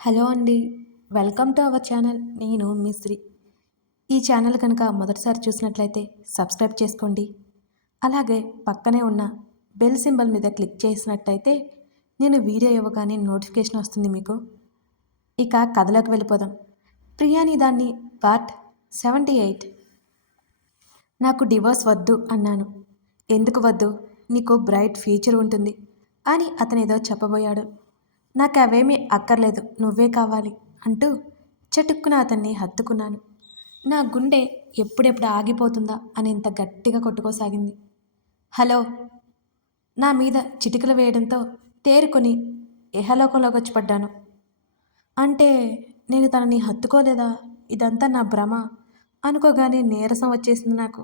Hello అండి. Welcome to our channel. నేను మీ శ్రీ. ఈ ఛానల్ కనుక మొదటిసారి చూసినట్లయితే సబ్స్క్రైబ్ చేసుకోండి. అలాగే పక్కనే ఉన్న బెల్ సింబల్ మీద క్లిక్ చేసినట్టయితే నేను వీడియో ఇవ్వగానే నోటిఫికేషన్ వస్తుంది మీకు. ఇక కథలోకి వెళ్ళిపోదాం. ప్రియాని దాన్ని పార్ట్ 78. నాకు డివోర్స్ వద్దు అన్నాను. ఎందుకు వద్దు? నీకు బ్రైట్ ఫ్యూచర్ ఉంటుంది అని అతనేదో చెప్పబోయాడు. నాకు అవేమీ అక్కర్లేదు, నువ్వే కావాలి అంటూ చటుక్కున అతన్ని హత్తుకున్నాను. నా గుండె ఎప్పుడెప్పుడు ఆగిపోతుందా అనేంత గట్టిగా కొట్టుకోసాగింది. హలో! నా మీద చిటికలు వేయడంతో తేరుకొని ఇహలోకంలోకి వచ్చి పడ్డాను. అంటే నేను తనని హత్తుకోలేదా? ఇదంతా నా భ్రమ అనుకోగానే నీరసం వచ్చేసింది నాకు.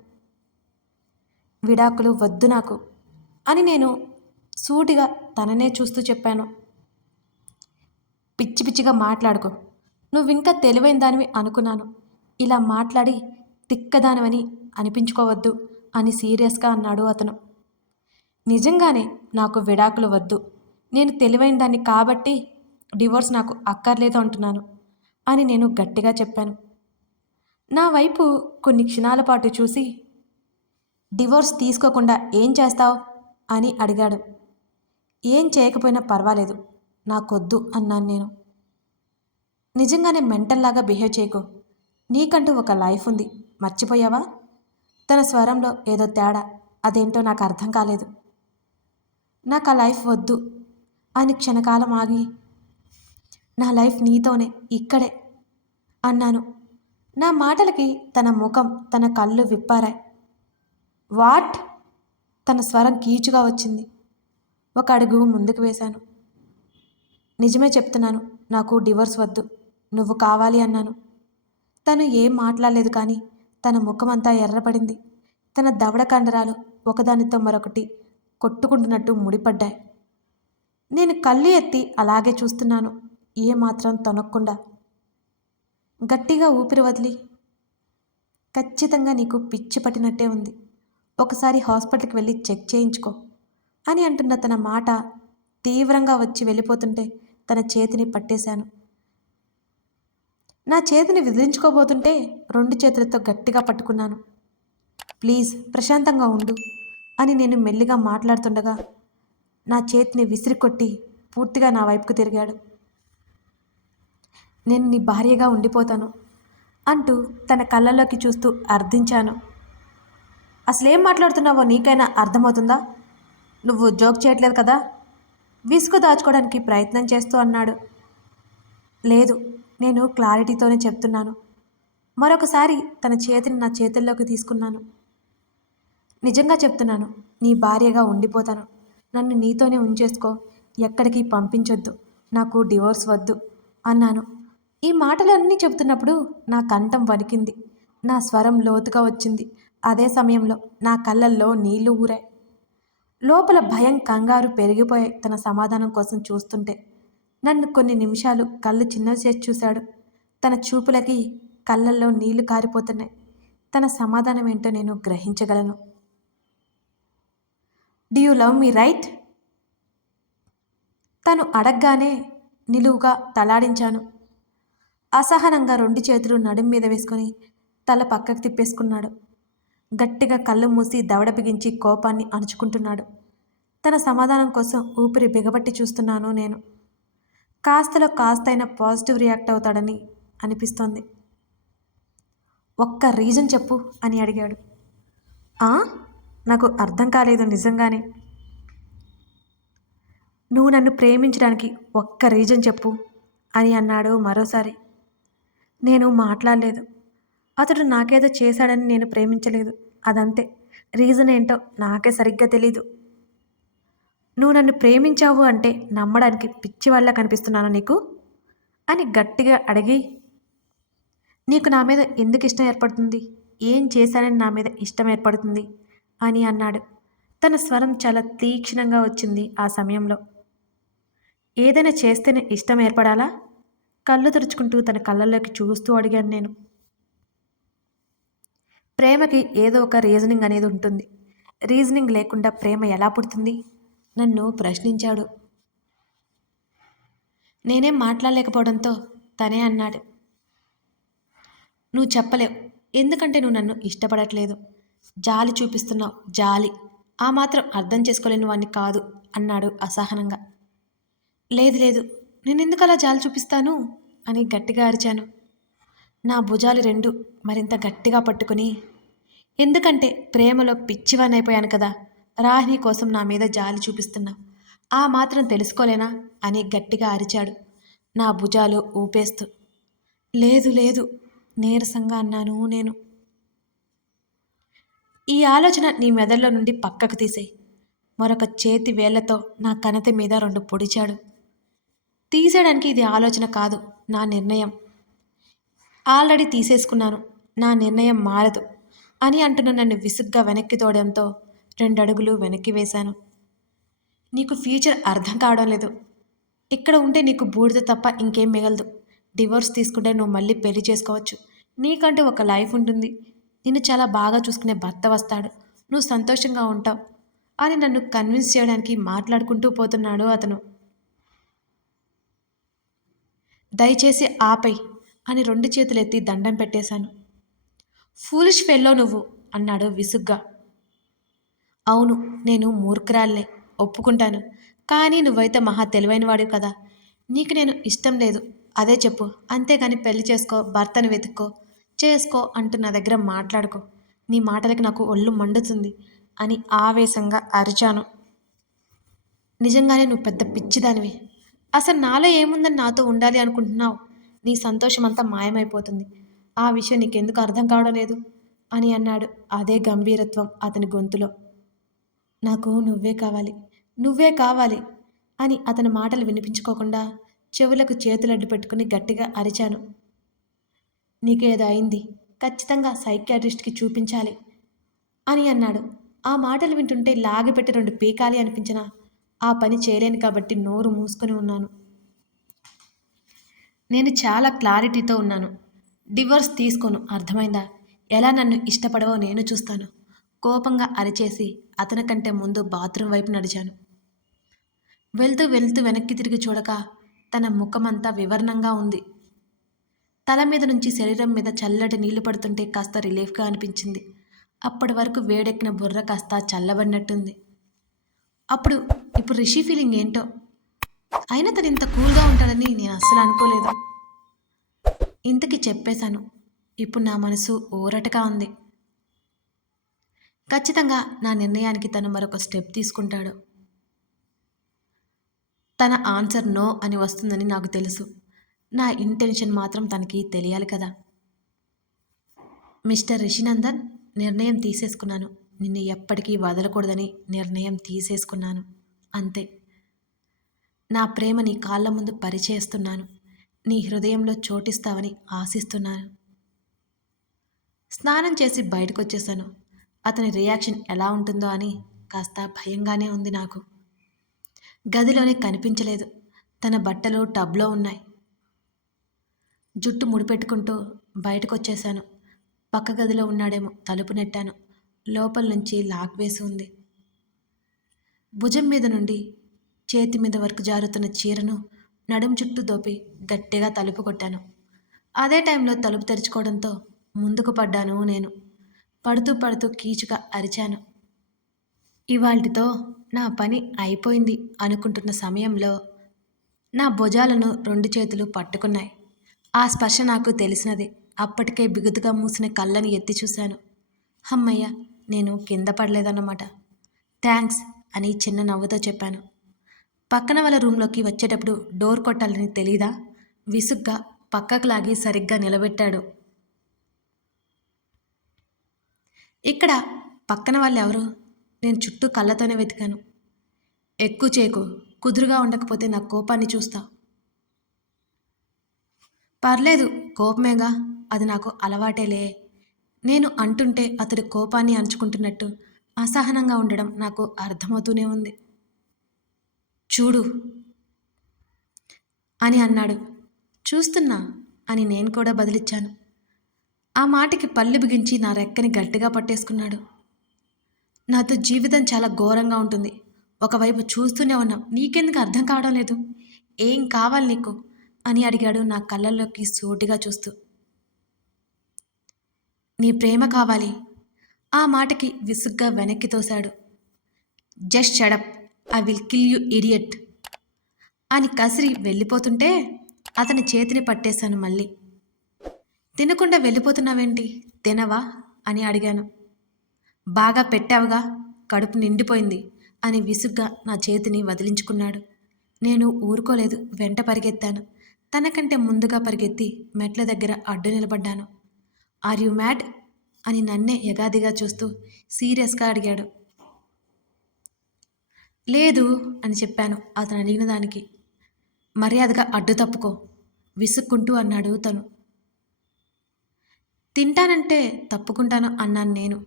విడాకులు వద్దు నాకు అని నేను సూటిగా తననే చూస్తూ చెప్పాను. పిచ్చి పిచ్చిగా మాట్లాడుకో, నువ్వింకా తెలివైన దానివి అనుకున్నాను. ఇలా మాట్లాడి తిక్కదానివని అనిపించుకోవద్దు అని సీరియస్గా అన్నాడు అతను. నిజంగానే నాకు విడాకులు వద్దు, నేను తెలివైన దాన్ని కాబట్టి డివోర్స్ నాకు అక్కర్లేదు అంటున్నాను అని నేను గట్టిగా చెప్పాను. నా వైపు కొన్ని క్షణాల పాటు చూసి, డివోర్స్ తీసుకోకుండా ఏం చేస్తావు అని అడిగాడు. ఏం చేయకపోయినా పర్వాలేదు, నాకొద్దు అన్నాను నేను. నిజంగానే మెంటల్లాగా బిహేవ్ చేయకు, నీకంటూ ఒక లైఫ్ ఉంది, మర్చిపోయావా? తన స్వరంలో ఏదో తేడా, అదేంటో నాకు అర్థం కాలేదు. నాకు ఆ లైఫ్ వద్దు అని క్షణకాలం ఆగి, నా లైఫ్ నీతోనే, ఇక్కడే అన్నాను. నా మాటలకి తన ముఖం, తన కళ్ళు విప్పారాయి. వాట్? తన స్వరం కీచుగా వచ్చింది. ఒక అడుగు ముందుకు వేశాను. నిజమే చెప్తున్నాను, నాకు డివోర్స్ వద్దు, నువ్వు కావాలి అన్నాను. తను ఏం మాట్లాడలేదు, కానీ తన ముఖమంతా ఎర్రపడింది. తన దవడ కండరాలు ఒకదానితో మరొకటి కొట్టుకుంటున్నట్టు ముడిపడ్డాయి. నేను కళ్ళు ఎత్తి అలాగే చూస్తున్నాను, ఏమాత్రం తొనక్కుండా. గట్టిగా ఊపిరి వదిలి, ఖచ్చితంగా నీకు పిచ్చి పట్టినట్టే ఉంది, ఒకసారి హాస్పిటల్కి వెళ్ళి చెక్ చేయించుకో అని అంటున్న తన మాట తీవ్రంగా వచ్చి వెళ్ళిపోతుంటే తన చేతిని పట్టేశాను. నా చేతిని విదిలించుకోబోతుంటే 2 చేతులతో గట్టిగా పట్టుకున్నాను. ప్లీజ్ ప్రశాంతంగా ఉండు అని నేను మెల్లిగా మాట్లాడుతుండగా నా చేతిని విసిరికొట్టి పూర్తిగా నా వైపుకు తిరిగాడు. నేను నీ భార్యగా ఉండిపోతాను అంటూ తన కళ్ళల్లోకి చూస్తూ అర్థించాను. అసలేం మాట్లాడుతున్నావో నీకైనా అర్థమవుతుందా? నువ్వు జోక్ చేయట్లేదు కదా? విసుగు దాచుకోవడానికి ప్రయత్నం చేస్తూ అన్నాడు. లేదు, నేను క్లారిటీతోనే చెప్తున్నాను. మరొకసారి తన చేతిని నా చేతుల్లోకి తీసుకున్నాను. నిజంగా చెప్తున్నాను, నీ భార్యగా ఉండిపోతాను, నన్ను నీతోనే ఉంచేసుకో, ఎక్కడికి పంపించొద్దు, నాకు డివోర్స్ వద్దు అన్నాను. ఈ మాటలన్నీ చెబుతున్నప్పుడు నా కంఠం వణికింది, నా స్వరం లోతుగా వచ్చింది. అదే సమయంలో నా కళ్ళల్లో నీళ్లు ఊరాయి. లోపల భయం, కంగారు పెరిగిపోయాయి తన సమాధానం కోసం చూస్తుంటే. నన్ను కొన్ని నిమిషాలు కళ్ళు చిన్నవి చేసి చూశాడు. తన చూపులకి కళ్ళల్లో నీళ్లు కారిపోతున్నాయి. తన సమాధానం ఏంటో నేను గ్రహించగలను. Do you love me right? తను అడగగానే నిలువుగా తలాడించాను. అసహనంగా 2 చేతులు నడుం మీద వేసుకొని తల పక్కకు తిప్పేసుకున్నాడు. గట్టిగా కళ్ళు మూసి దవడ బిగించి కోపాన్ని అణుచుకుంటున్నాడు. తన సమాధానం కోసం ఊపిరి బిగబట్టి చూస్తున్నాను నేను. కాస్తలో కాస్తైనా పాజిటివ్ రియాక్ట్ అవుతాడని అనిపిస్తోంది. ఒక్క రీజన్ చెప్పు అని అడిగాడు. నాకు అర్థం కాలేదు నిజంగానే. నువ్వు నన్ను ప్రేమించడానికి ఒక్క రీజన్ చెప్పు అని అన్నాడు మరోసారి. నేను మాట్లాడలేదు. అతడు నాకేదో చేశాడని నేను ప్రేమించలేదు, అదంతే. రీజన్ ఏంటో నాకే సరిగ్గా తెలీదు. నువ్వు నన్ను ప్రేమించావు అంటే నమ్మడానికి పిచ్చివాళ్ళ కనిపిస్తున్నాను నీకు అని గట్టిగా అడిగి, నీకు నా మీద ఎందుకు ఇష్టం ఏర్పడుతుంది? ఏం చేశానని నా మీద ఇష్టం ఏర్పడుతుంది అని అన్నాడు. తన స్వరం చాలా తీక్షణంగా వచ్చింది ఆ సమయంలో. ఏదైనా చేస్తేనే ఇష్టం ఏర్పడాలా? కళ్ళు తెరుచుకుంటూ తన కళ్ళల్లోకి చూస్తూ అడిగాను నేను. ప్రేమకి ఏదో ఒక రీజనింగ్ అనేది ఉంటుంది. రీజనింగ్ లేకుండా ప్రేమ ఎలా పుడుతుంది? నన్ను ప్రశ్నించాడు. నేనేం మాట్లాడలేకపోవడంతో తనే అన్నాడు, నువ్వు చెప్పలేవు. ఎందుకంటే నువ్వు నన్ను ఇష్టపడట్లేదు. జాలి చూపిస్తున్నావు, జాలి. ఆ మాత్రం అర్థం చేసుకోలేని వాణ్ణి కాదు అన్నాడు అసహనంగా. లేదు లేదు, నేనెందుకు అలా జాలి చూపిస్తాను అని గట్టిగా అరిచాను. నా భుజాలు రెండు మరింత గట్టిగా పట్టుకుని, ఎందుకంటే ప్రేమలో పిచ్చివానైపోయాను కదా, రాహిణి కోసం నా మీద జాలి చూపిస్తున్నావు. ఆ మాత్రం తెలుసుకోలేనా అని గట్టిగా అరిచాడు నా భుజాలు ఊపేస్తూ. లేదు లేదు, నీరసంగా అన్నాను నేను. ఈ ఆలోచన నీ మెదడులో నుండి పక్కకు తీసేయి. మరొక చేతి వేళ్లతో నా కణత మీద రెండు పొడిచాడు. తీసేయడానికి ఇది ఆలోచన కాదు, నా నిర్ణయం. ఆల్రెడీ తీసేసుకున్నాను, నా నిర్ణయం మారదు అని అంటున్న నన్ను విసుగ్గా వెనక్కి తోడడంతో 2 అడుగులు వెనక్కి వేశాను. నీకు ఫ్యూచర్ అర్థం కావడం లేదు. ఇక్కడ ఉంటే నీకు బూడిద తప్ప ఇంకేం మిగలదు. డివోర్స్ తీసుకుంటే నువ్వు మళ్ళీ పెళ్లి చేసుకోవచ్చు. నీకంటూ ఒక లైఫ్ ఉంటుంది. నిన్ను చాలా బాగా చూసుకునే భర్త వస్తాడు. నువ్వు సంతోషంగా ఉంటావు అని నన్ను కన్విన్స్ చేయడానికి మాట్లాడుకుంటూ పోతున్నాడు అతను. దయచేసి ఆపై అని 2 చేతులెత్తి దండం పెట్టేశాను. ఫూలిష్ ఫెల్లో నువ్వు అన్నాడు విసుగ్గా. అవును, నేను మూర్ఖురాల్నే, ఒప్పుకుంటాను. కానీ నువ్వైతే మహా తెలివైనవాడివి కదా. నీకు నేను ఇష్టం లేదు అదే చెప్పు. అంతేగాని పెళ్లి చేసుకో, భర్తను వెతుక్కో, చేసుకో అంటూ నా దగ్గర మాట్లాడుకో. నీ మాటలకి నాకు ఒళ్ళు మండుతుంది అని ఆవేశంగా అరిచాను. నిజంగానే నువ్వు పెద్ద పిచ్చిదానివి. అసలు నాలో ఏముందని నాతో ఉండాలి అనుకుంటున్నావు? నీ సంతోషం అంతా మాయమైపోతుంది. ఆ విషయం నీకెందుకు అర్థం కావడం లేదు అని అన్నాడు అదే గంభీరత్వం అతని గొంతులో. నాకు నువ్వే కావాలి, నువ్వే కావాలి అని అతని మాటలు వినిపించుకోకుండా చెవులకు చేతులడ్డు పెట్టుకుని గట్టిగా అరిచాను. నీకేదో అయింది, ఖచ్చితంగా సైకియాట్రిస్ట్కి చూపించాలి అని అన్నాడు. ఆ మాటలు వింటుంటే లాగిపెట్టి 2 పీకాలి అనిపించినా ఆ పని చేయలేను కాబట్టి నోరు మూసుకొని ఉన్నాను. నేను చాలా క్లారిటీతో ఉన్నాను. డివోర్స్ తీసుకోను, అర్థమైందా? ఎలా నన్ను ఇష్టపడవో నేను చూస్తాను. కోపంగా అరిచేసి అతని కంటే ముందు బాత్రూం వైపు నడిచాను. వెళ్తూ వెళ్తూ వెనక్కి తిరిగి చూడక తన ముఖమంతా వివరణంగా ఉంది. తల మీద నుంచి శరీరం మీద చల్లటి నీళ్లు పడుతుంటే కాస్త రిలీఫ్గా అనిపించింది. అప్పటి వరకు వేడెక్కిన బుర్ర కాస్త చల్లబడినట్టుంది. ఇప్పుడు రిషి ఫీలింగ్ ఏంటో. అయినా తను ఇంత కూల్గా ఉంటాడని నేను అస్సలు అనుకోలేదు. ఇంతకీ చెప్పేశాను. ఇప్పుడు నా మనసు ఊరటగా ఉంది. ఖచ్చితంగా నా నిర్ణయానికి తను మరొక స్టెప్ తీసుకుంటాడు. తన ఆన్సర్ నో అని వస్తుందని నాకు తెలుసు. నా ఇంటెన్షన్ మాత్రం తనకి తెలియాలి కదా. మిస్టర్ రిషినందన్, నిర్ణయం తీసేసుకున్నాను. నిన్ను ఎప్పటికీ వదలకూడదని నిర్ణయం తీసేసుకున్నాను. అంతే. నా ప్రేమ నీ కాళ్ళ ముందు పరిచయిస్తున్నాను. నీ హృదయంలో చోటిస్తావని ఆశిస్తున్నాను. స్నానం చేసి బయటకు వచ్చేసాను. అతని రియాక్షన్ ఎలా ఉంటుందో అని కాస్త భయంగానే ఉంది నాకు. గదిలోనే కనిపించలేదు. తన బట్టలు టబ్లో ఉన్నాయి. జుట్టు ముడిపెట్టుకుంటూ బయటకు వచ్చేశాను. పక్క గదిలో ఉన్నాడేమో, తలుపు నెట్టాను. లోపల నుంచి లాక్ వేసి ఉంది. భుజం మీద నుండి చేతి మీద వరకు జారుతున్న చీరను నడుం చుట్టూ దోపి గట్టిగా తలుపు కొట్టాను. అదే టైంలో తలుపు తెరుచుకోవడంతో ముందుకు పడ్డాను నేను. పడుతూ పడుతూ కీచుగా అరిచాను. ఇవాల్టితో నా పని అయిపోయింది అనుకుంటున్న సమయంలో నా భుజాలను 2 చేతులు పట్టుకున్నాయి. ఆ స్పర్శ నాకు తెలిసినది. అప్పటికే బిగుతుగా మూసిన కళ్ళని ఎత్తి చూశాను. హమ్మయ్య, నేను కింద పడలేదన్నమాట. థ్యాంక్స్ అని చిన్న నవ్వుతో చెప్పాను. పక్కన వాళ్ళ రూంలోకి వచ్చేటప్పుడు డోర్ కొట్టాలని తెలీదా? విసుగ్గా పక్కకు లాగి సరిగ్గా నిలబెట్టాడు. ఇక్కడ పక్కన వాళ్ళు ఎవరు? నేను చుట్టూ కళ్ళతోనే వెతికాను. ఎక్కువ చేకు, కుదురుగా ఉండకపోతే నా కోపాన్ని చూస్తా. పర్లేదు, కోపమేగా, అది నాకు అలవాటేలే. నేను అంటుంటే అతడి కోపాన్ని అణుచుకుంటున్నట్టు అసహనంగా ఉండడం నాకు అర్థమవుతూనే ఉంది. చూడు అని అన్నాడు. చూస్తున్నా అని నేను కూడా బదిలిచ్చాను. ఆ మాటకి పళ్ళు బిగించి నా రెక్కని గట్టిగా పట్టేసుకున్నాడు. నాతో జీవితం చాలా ఘోరంగా ఉంటుంది. ఒకవైపు చూస్తూనే ఉన్నాం, నీకెందుకు అర్థం కావడం లేదు? ఏం కావాలి నీకు అని అడిగాడు నా కళ్ళల్లోకి సూటిగా చూస్తూ. నీ ప్రేమ కావాలి. ఆ మాటకి విసుగ్గా వెనక్కి తోశాడు. Just shut up, I will kill you idiot అని కసిరి వెళ్ళిపోతుంటే అతని చేతిని పట్టేశాను మళ్ళీ. తినకుండా వెళ్ళిపోతున్నావేంటి, తినవా అని అడిగాను. బాగా పెట్టావుగా, కడుపు నిండిపోయింది అని విసుగ్గా నా చేతిని వదిలించుకున్నాడు. నేను ఊరుకోలేదు, వెంట పరిగెత్తాను. తనకంటే ముందుగా పరిగెత్తి మెట్ల దగ్గర అడ్డు నిలబడ్డాను. ఆర్ యు మ్యాడ్ అని నన్నే యగాదిగా చూస్తూ సీరియస్గా అడిగాడు. లేదు అని చెప్పాను అతను అడిగిన దానికి. మర్యాదగా అడ్డు తప్పుకో విసుక్కుంటూ అన్నాడు తను. తింటానంటే తప్పుకుంటాను అన్నాను నేను.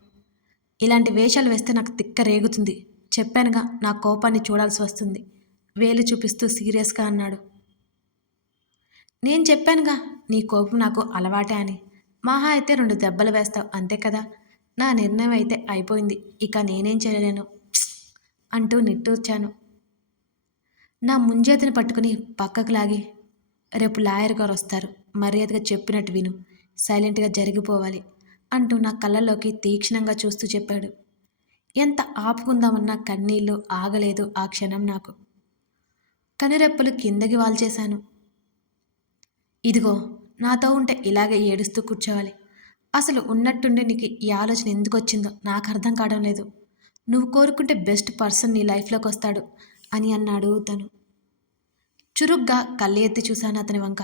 ఇలాంటి వేషాలు వేస్తే నాకు తిక్క రేగుతుంది. చెప్పానుగా, నా కోపాన్ని చూడాల్సి వస్తుంది వేలు చూపిస్తూ సీరియస్గా అన్నాడు. నేను చెప్పానుగా, నీ కోపం నాకు అలవాటే అని. మహా అయితే 2 దెబ్బలు వేస్తావు అంతే కదా. నా నిర్ణయం అయితే అయిపోయింది, ఇక నేనేం చేయలేను అంటూ నిట్టూర్చాను. నా ముంజేతిని పట్టుకుని పక్కకు లాగి, రేపు లాయర్ గారు వస్తారు, మర్యాదగా చెప్పినట్టు విను, సైలెంట్గా జరిగిపోవాలి అంటూ నా కళ్ళల్లోకి తీక్షణంగా చూస్తూ చెప్పాడు. ఎంత ఆపుకుందామన్నా కన్నీళ్లు ఆగలేదు ఆ క్షణం నాకు. కనురెప్పలు కిందకి వాల్చేశాను. ఇదిగో, నాతో ఉంటే ఇలాగే ఏడుస్తూ కూర్చోవాలి. అసలు ఉన్నట్టుండి నీకు ఈ ఆలోచన ఎందుకు వచ్చిందో నాకు అర్థం కావడం లేదు. నువ్వు కోరుకుంటే బెస్ట్ పర్సన్ నీ లైఫ్లోకి వస్తాడు అని అన్నాడు తను. చురుగ్గా కళ్ళు ఎత్తి చూశాను అతని వంక.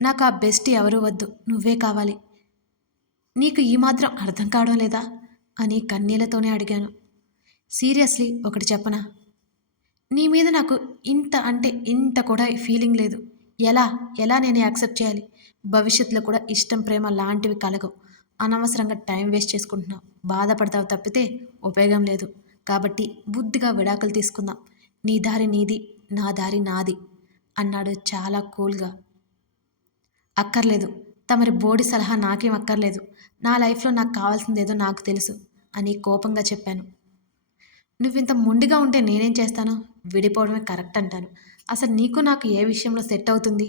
నాకు ఆ బెస్ట్ ఎవరూ వద్దు, నువ్వే కావాలి. నీకు ఈ మాత్రం అర్థం కావడం లేదా అని కన్నీళ్లతోనే అడిగాను. సీరియస్లీ ఒకటి చెప్పనా, నీ మీద నాకు ఇంత అంటే ఇంత కూడా ఫీలింగ్ లేదు. ఎలా ఎలా నేను యాక్సెప్ట్ చేయాలి? భవిష్యత్తులో కూడా ఇష్టం ప్రేమ లాంటివి కలగవు. అనవసరంగా టైం వేస్ట్ చేసుకుంటున్నావు, బాధపడతావు తప్పితే ఉపయోగం లేదు. కాబట్టి బుద్ధిగా విడాకులు తీసుకుందాం. నీ దారి నీది, నా దారి నాది అన్నాడు చాలా కూల్గా. అక్కర్లేదు, తమరి బోడి సలహా నాకేం అక్కర్లేదు. నా లైఫ్లో నాకు కావాల్సిందేదో నాకు తెలుసు అని కోపంగా చెప్పాను. నువ్వింత మొండిగా ఉంటే నేనేం చేస్తాను? విడిపోవడమే కరెక్ట్ అంటాను. అసలు నీకు నాకు ఏ విషయంలో సెట్ అవుతుంది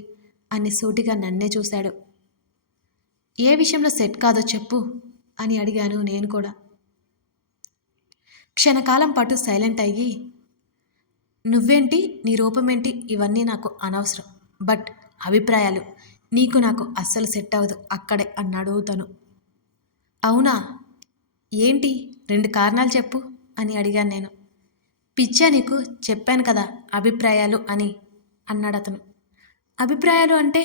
అని సూటిగా నన్నే చూశాడు. ఏ విషయంలో సెట్ కాదో చెప్పు అని అడిగాను నేను కూడా. క్షణకాలం పాటు సైలెంట్ అయ్యి, నువ్వేంటి, నీ రూపమేంటి, ఇవన్నీ నాకు అనవసరం. బట్ అభిప్రాయాలు నీకు నాకు అస్సలు సెట్ అవ్వదు అక్కడే అన్నాడు తను. అవునా, ఏంటి, 2 కారణాలు చెప్పు అని అడిగాను నేను. పిచ్చా నీకు, చెప్పాను కదా అభిప్రాయాలు అని అన్నాడు అతను. అభిప్రాయాలు అంటే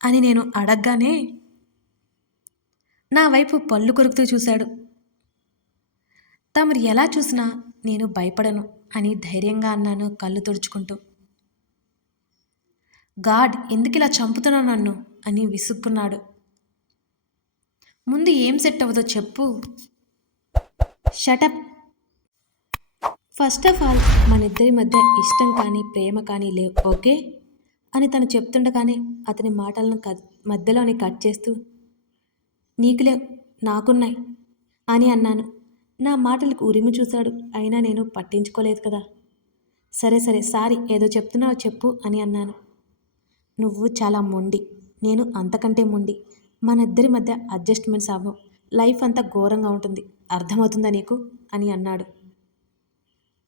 అని నేను అడగగానే నా వైపు పళ్ళు కొరుకుతూ చూశాడు. తమరు ఎలా చూసినా నేను భయపడను అని ధైర్యంగా అన్నాను కళ్ళు తుడుచుకుంటూ. గాడ్, ఎందుకు ఇలా చంపుతున్నావు నన్ను అని విసుక్కున్నాడు. ముందు ఏం సెట్ అవ్వదో చెప్పు. షటప్. ఫస్ట్ ఆఫ్ ఆల్ మన ఇద్దరి మధ్య ఇష్టం కానీ ప్రేమ కానీ లేవు, ఓకే అని తను చెప్తుండగానే అతని మాటలను మధ్యలోనే కట్ చేస్తూ, నీకు లేవు, నాకున్నాయి అని అన్నాను. నా మాటలకు ఉరిమి చూశాడు, అయినా నేను పట్టించుకోలేదు కదా. సరే సరే, సారీ, ఏదో చెప్తున్నావు చెప్పు అని అన్నాను. నువ్వు చాలా మొండి, నేను అంతకంటే మొండి. మన ఇద్దరి మధ్య అడ్జస్ట్మెంట్స్ అవ్వవు, లైఫ్ అంతా ఘోరంగా ఉంటుంది, అర్థమవుతుందా నీకు అని అన్నాడు.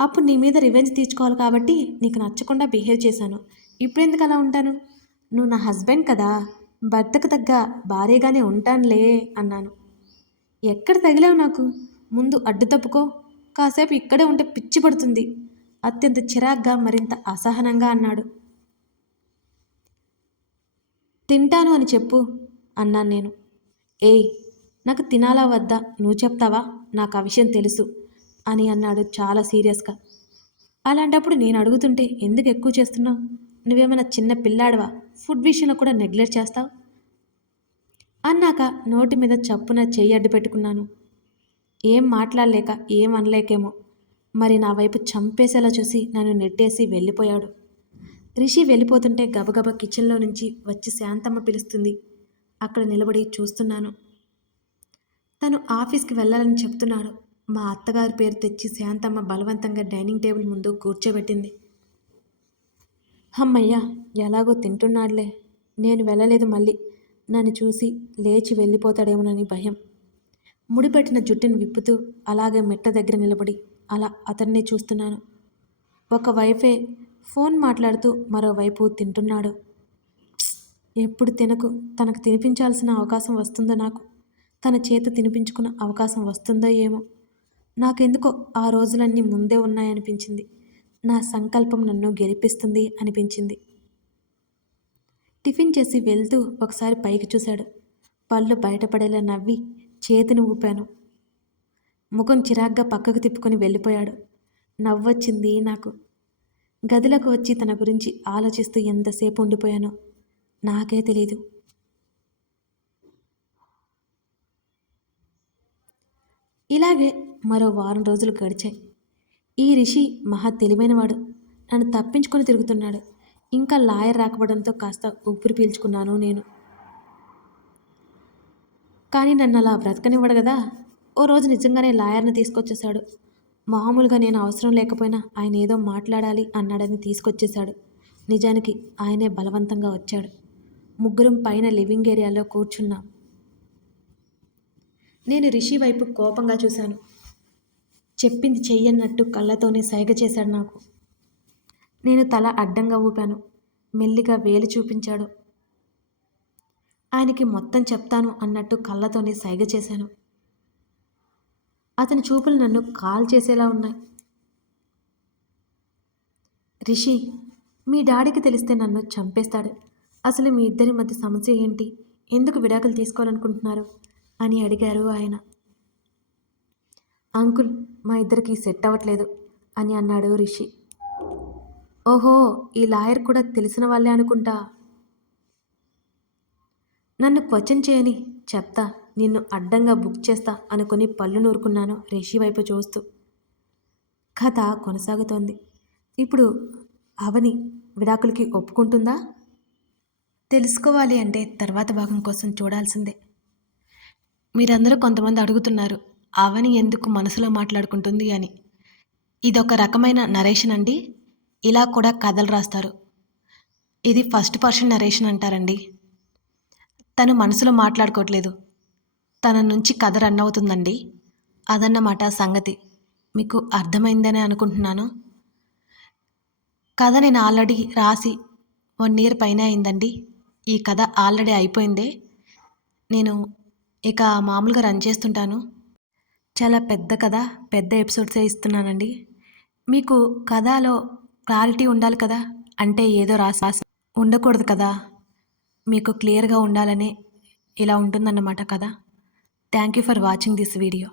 అప్పుడు నీ మీద రివెంజ్ తీర్చుకోవాలి కాబట్టి నీకు నచ్చకుండా బిహేవ్ చేశాను. ఇప్పుడెందుకు అలా ఉంటాను? నువ్వు నా హస్బెండ్ కదా, భర్తకు తగ్గ భార్యగానే ఉంటానులే అన్నాను. ఎక్కడ తగిలావు నాకు? ముందు అడ్డు తప్పుకో, కాసేపు ఇక్కడే ఉంటే పిచ్చి పడుతుంది అత్యంత చిరాగ్గా మరింత అసహనంగా అన్నాడు. తింటాను అని చెప్పు అన్నాను నేను. ఏయ్, నాకు తినాలా వద్దా నువ్వు చెప్తావా, నాకు ఆ విషయం తెలుసు అని అన్నాడు చాలా సీరియస్గా. అలాంటప్పుడు నేను అడుగుతుంటే ఎందుకు ఎక్కువ చేస్తున్నావు? నువ్వేమైనా చిన్న పిల్లాడవా, ఫుడ్ విషయంలో కూడా నెగ్లెక్ట్ చేస్తావు అన్నాక నోటి మీద చప్పున చెయ్యి అడ్డు పెట్టుకున్నాను. ఏం మాట్లాడలేక ఏం అనలేకేమో మరి నా వైపు చంపేసేలా చూసి నన్ను నెట్టేసి వెళ్ళిపోయాడు. రిషి వెళ్ళిపోతుంటే గబగబా కిచెన్లో నుంచి వచ్చి శాంతమ్మ పిలుస్తుంది. అక్కడ నిలబడి చూస్తున్నాను. తను ఆఫీస్కి వెళ్ళాలని చెప్తున్నాడు. మా అత్తగారి పేరు తెచ్చి శాంతమ్మ బలవంతంగా డైనింగ్ టేబుల్ ముందు కూర్చోబెట్టింది. హమ్మయ్య, ఎలాగో తింటున్నాడులే. నేను వెళ్ళలేదు మళ్ళీ. నన్ను చూసి లేచి వెళ్ళిపోతాడేమోనని భయం. ముడిపెట్టిన జుట్టుని విప్పుతూ అలాగే మెట్ల దగ్గర నిలబడి అలా అతన్నే చూస్తున్నాను. ఒకవైపే ఫోన్ మాట్లాడుతూ మరోవైపు తింటున్నాడు. ఎప్పుడు తినకు, తనకు తినిపించాల్సిన అవకాశం వస్తుందో, నాకు తన చేత తినిపించుకున్న అవకాశం వస్తుందో ఏమో. నాకెందుకో ఆ రోజులన్నీ ముందే ఉన్నాయనిపించింది. నా సంకల్పం నన్ను గెలిపిస్తుంది అనిపించింది. టిఫిన్ చేసి వెళ్తూ ఒకసారి పైకి చూశాడు. పళ్ళు బయటపడేలా నవ్వి చేతిని ఊపాను. ముఖం చిరాగ్గా పక్కకు తిప్పుకొని వెళ్ళిపోయాడు. నవ్వొచ్చింది నాకు. గదిలోకి వచ్చి తన గురించి ఆలోచిస్తూ ఎంతసేపు ఉండిపోయానో నాకే తెలీదు. ఇలాగే మరో వారం రోజులు గడిచాయి. ఈ రిషి మహా తెలివైనవాడు. నన్ను తప్పించుకొని తిరుగుతున్నాడు. ఇంకా లాయర్ రాకపోవడంతో కాస్త ఊపిరి పీల్చుకున్నాను నేను. కానీ నన్ను అలా బ్రతకనివ్వడు కదా. ఓ రోజు నిజంగానే లాయర్ని తీసుకొచ్చేశాడు. మామూలుగా నేను అవసరం లేకపోయినా ఆయన ఏదో మాట్లాడాలి అన్నాడని తీసుకొచ్చేశాడు. నిజానికి ఆయనే బలవంతంగా వచ్చాడు. ముగ్గురం పైన లివింగ్ ఏరియాలో కూర్చున్నాం. నేను రిషి వైపు కోపంగా చూశాను. చెప్పింది చెయ్యన్నట్టు కళ్ళతోనే సైగ చేశాడు నాకు. నేను తల అడ్డంగా ఊపాను. మెల్లిగా వేలు చూపించాడు. ఆయనకి మొత్తం చెప్తాను అన్నట్టు కళ్ళతోనే సైగ చేశాను. అతని చూపులు నన్ను కాల్ చేసేలా ఉన్నాయి. రిషి, మీ డాడీకి తెలిస్తే నన్ను చంపేస్తాడు. అసలు మీ ఇద్దరి మధ్య సమస్య ఏంటి? ఎందుకు విడాకులు తీసుకోవాలనుకుంటున్నారు అని అడిగారు ఆయన. అంకుల్, మా ఇద్దరికి సెట్ అవ్వట్లేదు అని అన్నాడు రిషి. ఓహో, ఈ లాయర్ కూడా తెలిసిన వాళ్ళే అనుకుంటా. నన్ను క్వశ్చన్ చేయని, చెప్తా, నిన్ను అడ్డంగా బుక్ చేస్తా అనుకుని పళ్ళు నూరుకున్నాను రిషి వైపు చూస్తూ. కథ కొనసాగుతోంది. ఇప్పుడు అవని విడాకులకి ఒప్పుకుంటుందా? తెలుసుకోవాలి అంటే తర్వాత భాగం కోసం చూడాల్సిందే. మీరందరూ కొంతమంది అడుగుతున్నారు, అవని ఎందుకు మనసులో మాట్లాడుకుంటుంది అని. ఇదొక రకమైన నరేషన్ అండి. ఇలా కూడా కథలు రాస్తారు. ఇది ఫస్ట్ పర్సన్ నరేషన్ అంటారండి. తను మనసులో మాట్లాడుకోవట్లేదు, తన నుంచి కథ రన్ అవుతుందండి. అదన్నమాట సంగతి. మీకు అర్థమైందనే అనుకుంటున్నాను. కథ నేను ఆల్రెడీ రాసి 1 year పైన అయిందండి. ఈ కథ ఆల్రెడీ అయిపోయిందే. నేను ఇక మామూలుగా రన్ చేస్తుంటాను. చాలా పెద్ద కథ, పెద్ద ఎపిసోడ్సే ఇస్తున్నానండి. మీకు కథలో క్లారిటీ ఉండాలి కదా, అంటే ఏదో రాసి ఉండకూడదు కదా. మీకు క్లియర్గా ఉండాలనే ఇలా ఉంటుందన్నమాట కథ. Thank you for watching this video.